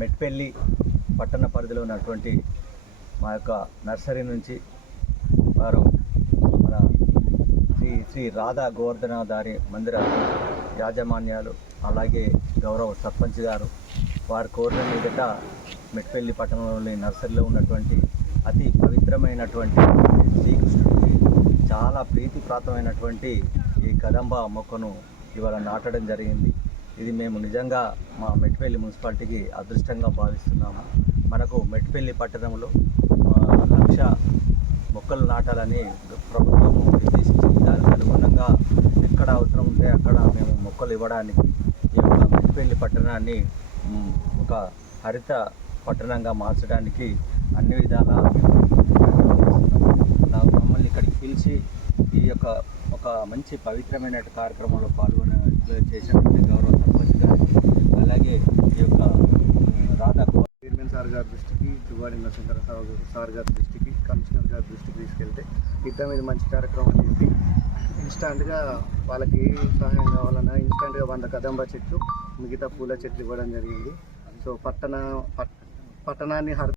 మెట్పల్లి పట్టణ పరిధిలో ఉన్నటువంటి మా యొక్క నర్సరీ నుంచి వారు మన శ్రీ రాధా గోవర్ధనధారి మందిర యాజమాన్యాలు అలాగే గౌరవ సర్పంచ్ గారు వారి కోరిన మీదట మెట్పల్లి పట్టణంలోని నర్సరీలో ఉన్నటువంటి అతి పవిత్రమైనటువంటి శ్రీకృష్ణుడికి చాలా ప్రీతిప్రాతమైనటువంటి ఈ కదంబ మొక్కను ఇవాళ నాటడం జరిగింది. ఇది మేము నిజంగా మా మెట్పల్లి మున్సిపాలిటీకి అదృష్టంగా భావిస్తున్నాము. మనకు మెట్పల్లి పట్టణంలో 1,00,000 మొక్కలు నాటాలని ప్రభుత్వం నిర్దేశించింది. దానికి అనుగుణంగా ఎక్కడ అవసరం ఉంటే అక్కడ మేము మొక్కలు ఇవ్వడానికి ఈ యొక్క మెట్పల్లి పట్టణాన్ని ఒక హరిత పట్టణంగా మార్చడానికి అన్ని విధాలా మమ్మల్ని ఇక్కడికి పిలిచి ఈ యొక్క ఒక మంచి పవిత్రమైన కార్యక్రమంలో పాల్గొనే చేసినటువంటి గౌరవ సర్పంచ్ గారికి అలాగే ఈ యొక్క రాధా చైర్మన్ సార్ గారి దృష్టికి, దువ్వాడి నరసింహరావు సార్ గారి దృష్టికి, కమిషనర్ గారి దృష్టికి తీసుకెళ్తే ఇద్దరు మీద మంచి కార్యక్రమం చేసి ఇన్స్టాంట్గా వాళ్ళకి ఏ సహాయం కావాలన్నా ఇన్స్టాంట్గా 100 కదంబ చెట్లు, మిగతా పూల చెట్లు ఇవ్వడం జరిగింది. సో పట్టణాన్ని